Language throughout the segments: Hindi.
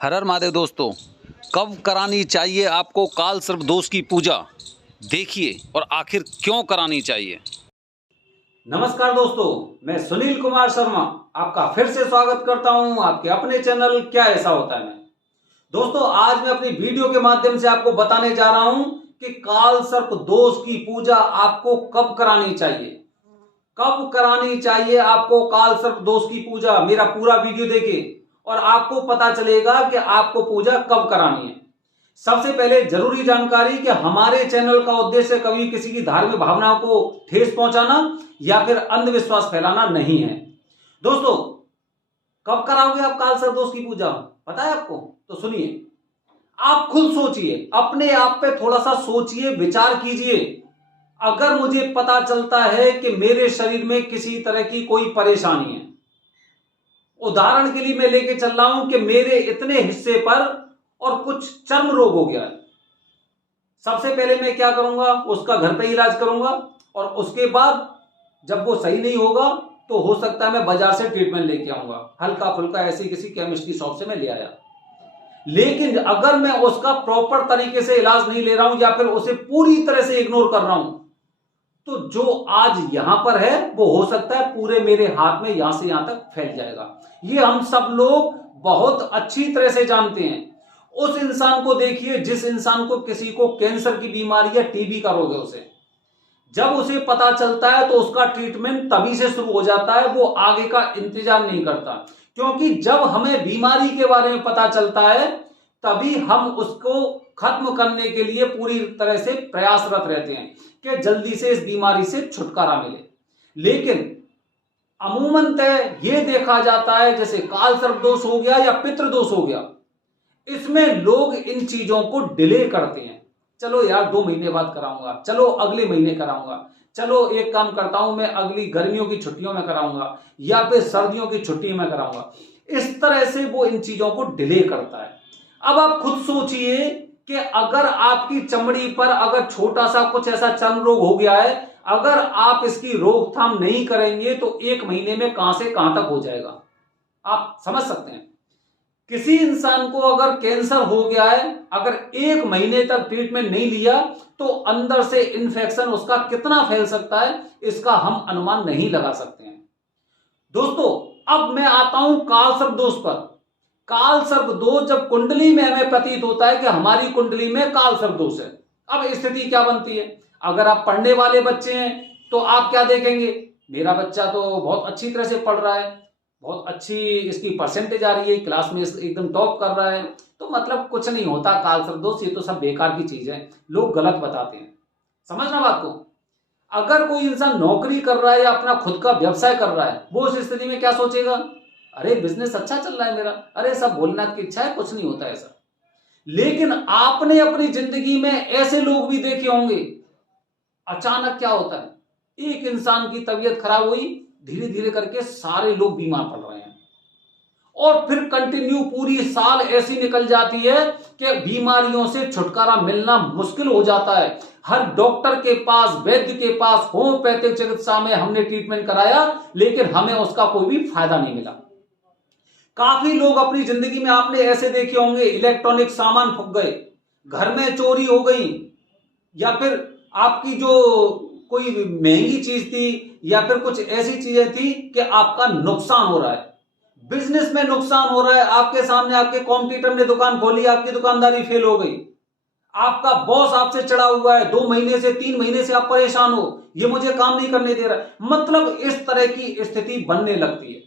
हर हर महादेव दोस्तों, कब करानी चाहिए आपको काल सर्प दोष की पूजा, देखिए और आखिर क्यों करानी चाहिए। नमस्कार दोस्तों, मैं सुनील कुमार शर्मा आपका फिर से स्वागत करता हूं आपके अपने चैनल क्या ऐसा होता है में। दोस्तों, आज मैं अपनी वीडियो के माध्यम से आपको बताने जा रहा हूं कि काल सर्प दोष की पूजा आपको कब करानी चाहिए। कब करानी चाहिए आपको काल सर्प दोष की पूजा, मेरा पूरा वीडियो देखें और आपको पता चलेगा कि आपको पूजा कब करानी है। सबसे पहले जरूरी जानकारी कि हमारे चैनल का उद्देश्य कभी किसी की धार्मिक भावनाओं को ठेस पहुंचाना या फिर अंधविश्वास फैलाना नहीं है। दोस्तों, कब कराओगे आप काल सर्प दोष की पूजा, पता है आपको? तो सुनिए, आप खुद सोचिए, अपने आप पे थोड़ा सा सोचिए, विचार कीजिए। अगर मुझे पता चलता है कि मेरे शरीर में किसी तरह की कोई परेशानी है, उदाहरण के लिए मैं लेके चल रहा हूं कि मेरे इतने हिस्से पर और कुछ चर्म रोग हो गया है, सबसे पहले मैं क्या करूंगा, उसका घर पे इलाज करूंगा और उसके बाद जब वो सही नहीं होगा तो हो सकता है मैं बाजार से ट्रीटमेंट लेके आऊंगा, हल्का फुल्का ऐसी किसी केमिस्ट की शॉप से मैं ले आया। लेकिन अगर मैं उसका प्रॉपर तरीके से इलाज नहीं ले रहा हूं या फिर उसे पूरी तरह से इग्नोर कर रहा हूं, तो जो आज यहां पर है वो हो सकता है पूरे मेरे हाथ में यहां से यहां तक फैल जाएगा। ये हम सब लोग बहुत अच्छी तरह से जानते हैं। उस इंसान को देखिए जिस इंसान को किसी को कैंसर की बीमारी या टीबी का रोग है, उसे जब उसे पता चलता है तो उसका ट्रीटमेंट तभी से शुरू हो जाता है, वो आगे का इंतजार नहीं करता। क्योंकि जब हमें बीमारी के बारे में पता चलता है तभी हम उसको खत्म करने के लिए पूरी तरह से प्रयासरत रहते हैं कि जल्दी से इस बीमारी से छुटकारा मिले। लेकिन अमूमन ये देखा जाता है जैसे काल सर्प दोष हो गया या पितृ दोष हो गया, इसमें लोग इन चीजों को डिले करते हैं। चलो यार 2 महीने बाद कराऊंगा, चलो अगले महीने कराऊंगा, चलो एक काम करता हूं मैं अगली गर्मियों की छुट्टियों में कराऊंगा या फिर सर्दियों की छुट्टी में कराऊंगा। इस तरह से वो इन चीजों को डिले करता है। अब आप खुद सोचिए कि अगर आपकी चमड़ी पर अगर छोटा सा कुछ ऐसा चर्म रोग हो गया है, अगर आप इसकी रोकथाम नहीं करेंगे तो 1 महीने में कहां से कहां तक हो जाएगा, आप समझ सकते हैं। किसी इंसान को अगर कैंसर हो गया है, अगर 1 महीने तक ट्रीटमेंट नहीं लिया तो अंदर से इंफेक्शन उसका कितना फैल सकता है, इसका हम अनुमान नहीं लगा सकते हैं। दोस्तों, अब मैं आता हूं काल सर्प दोष पर। काल सर्प दोष जब कुंडली में हमें प्रतीत होता है कि हमारी कुंडली में काल सर्प दोष है, अब स्थिति क्या बनती है? अगर आप पढ़ने वाले बच्चे हैं तो आप क्या देखेंगे, मेरा बच्चा तो बहुत अच्छी तरह से पढ़ रहा है, बहुत अच्छी इसकी परसेंटेज आ रही है, क्लास में एकदम टॉप कर रहा है, तो मतलब कुछ नहीं होता काल सर्प दोष, ये तो सब बेकार की चीज है, लोग गलत बताते हैं। समझना बात को। अगर कोई इंसान नौकरी कर रहा है या अपना खुद का व्यवसाय कर रहा है, वो उस स्थिति में क्या सोचेगा, अरे बिजनेस अच्छा चल रहा है मेरा, अरे सब भोलेनाथ की इच्छा है, कुछ नहीं होता ऐसा। लेकिन आपने अपनी जिंदगी में ऐसे लोग भी देखे होंगे, अचानक क्या होता है, एक इंसान की तबीयत खराब हुई, धीरे धीरे करके सारे लोग बीमार पड़ रहे हैं और फिर कंटिन्यू पूरी साल ऐसी निकल जाती है कि बीमारियों से छुटकारा मिलना मुश्किल हो जाता है। हर डॉक्टर के पास, वैद्य के पास, होम्योपैथिक चिकित्सा में हमने ट्रीटमेंट कराया लेकिन हमें उसका कोई भी फायदा नहीं मिला। काफी लोग अपनी जिंदगी में आपने ऐसे देखे होंगे, इलेक्ट्रॉनिक सामान फूक गए, घर में चोरी हो गई, या फिर आपकी जो कोई महंगी चीज थी या फिर कुछ ऐसी चीजें थी कि आपका नुकसान हो रहा है, बिजनेस में नुकसान हो रहा है, आपके सामने आपके कॉम्पिटिटर ने दुकान खोली, आपकी दुकानदारी फेल हो गई, आपका बॉस आपसे चढ़ा हुआ है, 2 महीने से 3 महीने से आप परेशान हो, ये मुझे काम नहीं करने दे रहा है, मतलब इस तरह की स्थिति बनने लगती है।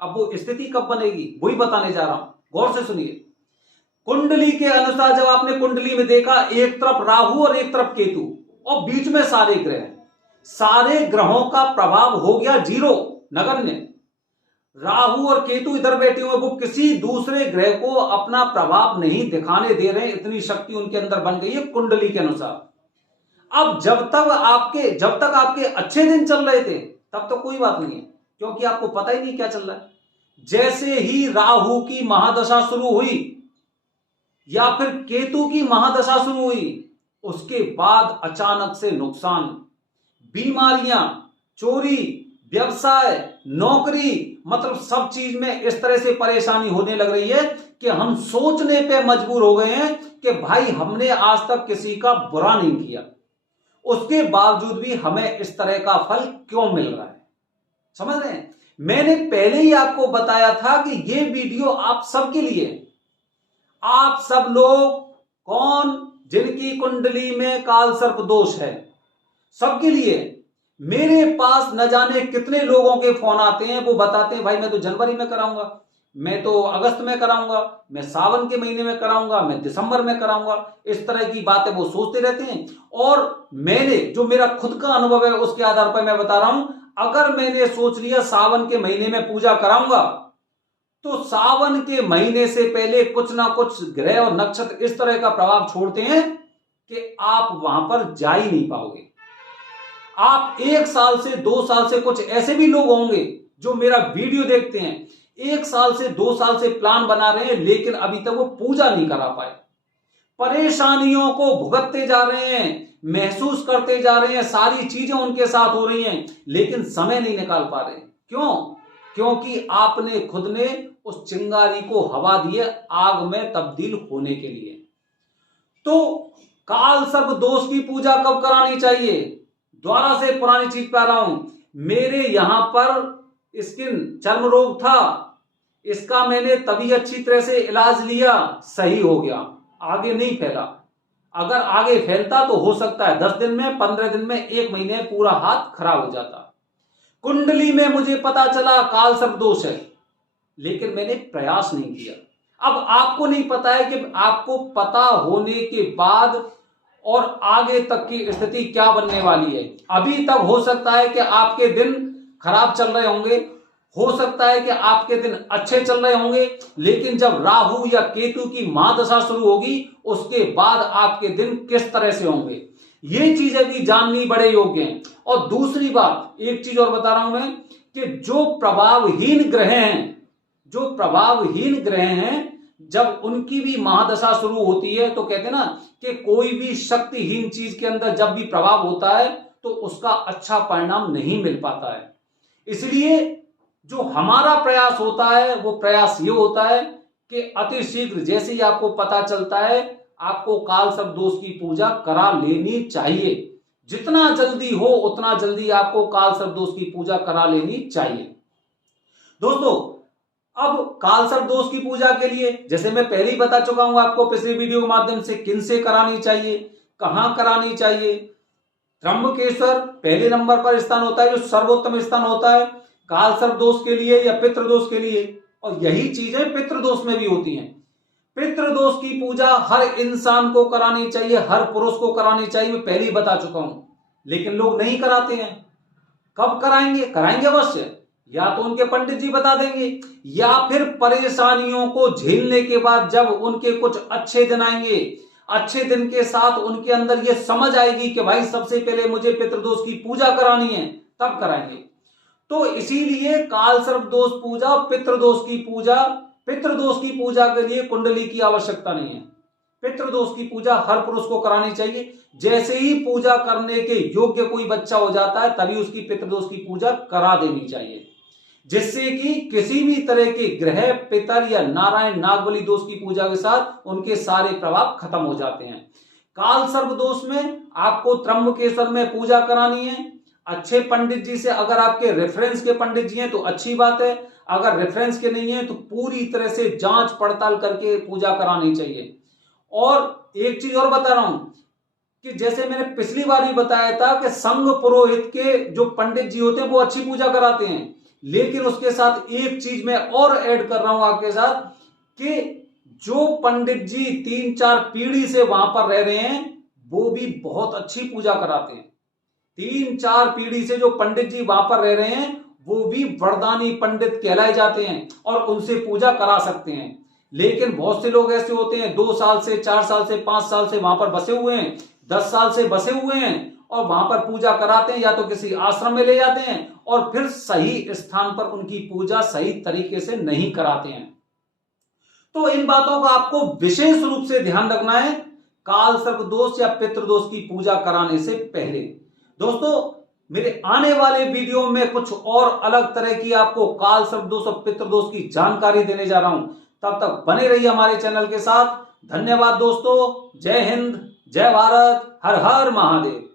अब वो स्थिति कब बनेगी वही बताने जा रहा हूं, गौर से सुनिए। कुंडली के अनुसार जब आपने कुंडली में देखा एक तरफ राहु और एक तरफ केतु और बीच में सारे ग्रह, सारे ग्रहों का प्रभाव हो गया 0, नगण्य। राहु और केतु इधर बैठे हुए, वो किसी दूसरे ग्रह को अपना प्रभाव नहीं दिखाने दे रहे, इतनी शक्ति उनके अंदर बन गई है कुंडली के अनुसार। अब जब तक आपके अच्छे दिन चल रहे थे तब तो कोई बात नहीं है, क्योंकि आपको पता ही नहीं क्या चल रहा है। जैसे ही राहु की महादशा शुरू हुई या फिर केतु की महादशा शुरू हुई, उसके बाद अचानक से नुकसान, बीमारियां, चोरी, व्यवसाय, नौकरी, मतलब सब चीज में इस तरह से परेशानी होने लग रही है कि हम सोचने पे मजबूर हो गए हैं कि भाई हमने आज तक किसी का बुरा नहीं किया, उसके बावजूद भी हमें इस तरह का फल क्यों मिल रहा है। समझ रहे हैं? मैंने पहले ही आपको बताया था कि ये वीडियो आप सबके लिए, आप सब लोग कौन जिनकी कुंडली में काल सर्प दोष है, सबके लिए। मेरे पास न जाने कितने लोगों के फोन आते हैं, वो बताते हैं भाई मैं तो जनवरी में कराऊंगा, मैं तो अगस्त में कराऊंगा, मैं सावन के महीने में कराऊंगा, मैं दिसंबर में कराऊंगा। इस तरह की बातें वो सोचते रहते हैं। और मैंने जो मेरा खुद का अनुभव है उसके आधार पर मैं बता रहा हूं, अगर मैंने सोच लिया सावन के महीने में पूजा कराऊंगा, तो सावन के महीने से पहले कुछ ना कुछ ग्रह और नक्षत्र इस तरह का प्रभाव छोड़ते हैं कि आप वहां पर जा ही नहीं पाओगे। आप 1 साल से 2 साल से, कुछ ऐसे भी लोग होंगे जो मेरा वीडियो देखते हैं, 1 साल से 2 साल से प्लान बना रहे हैं, लेकिन अभी तक वो पूजा नहीं करा पाए। परेशानियों को भुगतते जा रहे हैं, महसूस करते जा रहे हैं, सारी चीजें उनके साथ हो रही हैं, लेकिन समय नहीं निकाल पा रहे। क्यों? क्योंकि आपने खुद ने उस चिंगारी को हवा दी है आग में तब्दील होने के लिए। तो काल सर्प दोष की पूजा कब करानी चाहिए? दोबारा से पुरानी चीज पे आ रहा हूं। मेरे यहां पर स्किन चर्म रोग था, इसका मैंने तभी अच्छी तरह से इलाज लिया, सही हो गया, आगे नहीं फैला। अगर आगे फैलता तो हो सकता है 10 दिन में, 15 दिन में, 1 महीने में पूरा हाथ खराब हो जाता। कुंडली में मुझे पता चला काल सर्प दोष है, लेकिन मैंने प्रयास नहीं किया। अब आपको नहीं पता है कि आपको पता होने के बाद और आगे तक की स्थिति क्या बनने वाली है। अभी तक हो सकता है कि आपके दिन खराब चल रहे होंगे, हो सकता है कि आपके दिन अच्छे चल रहे होंगे, लेकिन जब राहु या केतु की महादशा शुरू होगी उसके बाद आपके दिन किस तरह से होंगे, ये चीजें भी जाननी बड़े योग्य हैं। और दूसरी बात, एक चीज और बता रहा हूं मैं, कि जो प्रभावहीन ग्रह हैं, जो प्रभावहीन ग्रह हैं, जब उनकी भी महादशा शुरू होती है तो कहते हैं ना कि कोई भी शक्तिहीन चीज के अंदर जब भी प्रभाव होता है तो उसका अच्छा परिणाम नहीं मिल पाता है। इसलिए जो हमारा प्रयास होता है वो प्रयास ये होता है कि अति शीघ्र जैसे ही आपको पता चलता है आपको काल सर्प दोष की पूजा करा लेनी चाहिए। जितना जल्दी हो उतना जल्दी आपको काल सर्प दोष की पूजा करा लेनी चाहिए। दोस्तों, अब काल सर्प दोष की पूजा के लिए जैसे मैं पहले ही बता चुका हूं आपको पिछले वीडियो के माध्यम से, किन से करानी चाहिए, कहां करानी चाहिए। त्र्यंबकेश्वर पहले नंबर पर स्थान होता है, जो सर्वोत्तम स्थान होता है काल सर्प दोष के लिए या पितृ दोष के लिए। और यही चीजें पितृ दोष में भी होती हैं। पितृ दोष की पूजा हर इंसान को करानी चाहिए, हर पुरुष को करानी चाहिए, मैं पहले ही बता चुका हूं, लेकिन लोग नहीं कराते हैं। कब कराएंगे? कराएंगे अवश्य, या तो उनके पंडित जी बता देंगे, या फिर परेशानियों को झेलने के बाद जब उनके कुछ अच्छे दिन आएंगे, अच्छे दिन के साथ उनके अंदर यह समझ आएगी कि भाई सबसे पहले मुझे पितृदोष की पूजा करानी है, तब कराएंगे। तो इसीलिए काल सर्प दोष पूजा, पितृदोष की पूजा, पितृदोष की पूजा के लिए कुंडली की आवश्यकता नहीं है। पितृदोष की पूजा हर पुरुष को करानी चाहिए। जैसे ही पूजा करने के योग्य कोई बच्चा हो जाता है तभी उसकी पितृदोष की पूजा करा देनी चाहिए, जिससे कि किसी भी तरह के ग्रह, पितर या नारायण नागबली दोष की पूजा के साथ उनके सारे प्रभाव खत्म हो जाते हैं। काल सर्प दोष में आपको त्र्यंबकेश्वर में पूजा करानी है, अच्छे पंडित जी से। अगर आपके रेफरेंस के पंडित जी हैं तो अच्छी बात है, अगर रेफरेंस के नहीं है तो पूरी तरह से जांच पड़ताल करके पूजा करानी चाहिए। और एक चीज और बता रहा हूं कि जैसे मैंने पिछली बार ही बताया था कि संघ पुरोहित के जो पंडित जी होते हैं वो अच्छी पूजा कराते हैं, लेकिन उसके साथ एक चीज मैं और ऐड कर रहा हूं आपके साथ कि जो पंडित जी 3-4 पीढ़ी से वहां पर रह रहे हैं वो भी बहुत अच्छी पूजा कराते हैं। 3-4 पीढ़ी से जो पंडित जी वहां पर रह रहे हैं वो भी वरदानी पंडित कहलाए जाते हैं और उनसे पूजा करा सकते हैं। लेकिन बहुत से लोग ऐसे होते हैं 2 साल से, 4 साल से, 5 साल से वहां पर बसे हुए हैं, 10 साल से बसे हुए हैं और वहां पर पूजा कराते हैं, या तो किसी आश्रम में ले जाते हैं और फिर सही स्थान पर उनकी पूजा सही तरीके से नहीं कराते हैं। तो इन बातों का आपको विशेष रूप से ध्यान रखना है काल सर्प दोष या पितृदोष की पूजा कराने से पहले। दोस्तों, मेरे आने वाले वीडियो में कुछ और अलग तरह की आपको काल सर्प दोष और पितृ दोष की जानकारी देने जा रहा हूं। तब तक बने रहिए हमारे चैनल के साथ। धन्यवाद दोस्तों। जय हिंद, जय भारत, हर हर महादेव।